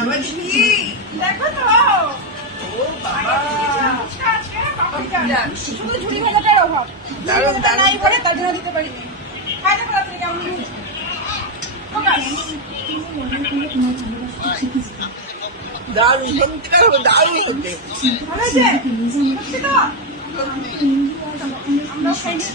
দেখো তো শুধু ঝুড়ি ভাজাটার অভাব, নাই বলে তার জন্য দিতে পারিনি। খাই দেখো তুমি কেমন দারুণ, সত্যিকার দারুণ হচ্ছে। ভালো হয়েছে সত্যি তো। আমরাও খাইনি।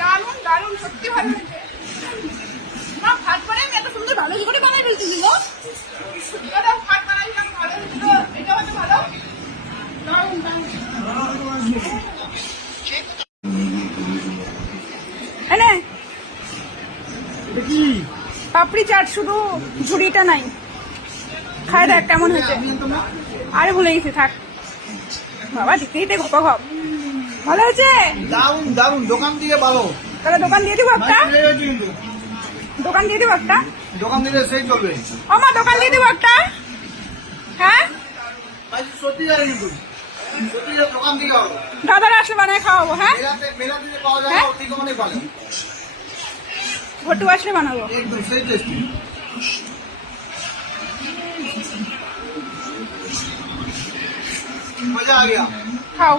দারুণ দারুণ, সত্যি ভালো হয়েছে। মা ভাত বানাই এত সুন্দর ভালো করে বানাই ফেলছিল। ভাত বানাইছিলাম ভালো হয়েছিল, এটা হচ্ছে ভালো। দারুণ দারুণ। এনে পাপড়ি চাট, শুধু ঝুড়িটা নাই। খাই দেখ কেমন হয়েছে। আরে ভুলে গেছি, থাক বাবা, দিতে দিতে ঘপ ঘপ। ভালো হয়েছে, দারুন দারুন, দোকান থেকে ভালো। তাহলে দোকান দিয়ে দিব একটা, কিন্তু দোকান দিয়ে দিব একটা। দোকান দিলে সেই চলবে। আমার দোকান দিয়ে দিব একটা। হ্যাঁ সত্যি জানি কিন্তু সত্যি দোকান থেকে ভালো। দাদারা আসলে বানায় খাওয়াবো। হ্যাঁ মেলা থেকে পাওয়া যায় হ্যাঁ? ঠিক অনেক ভালো, ভট্টু আসলে বানাবো। একদম সেই টেস্টি। मजा आ गया। খাও।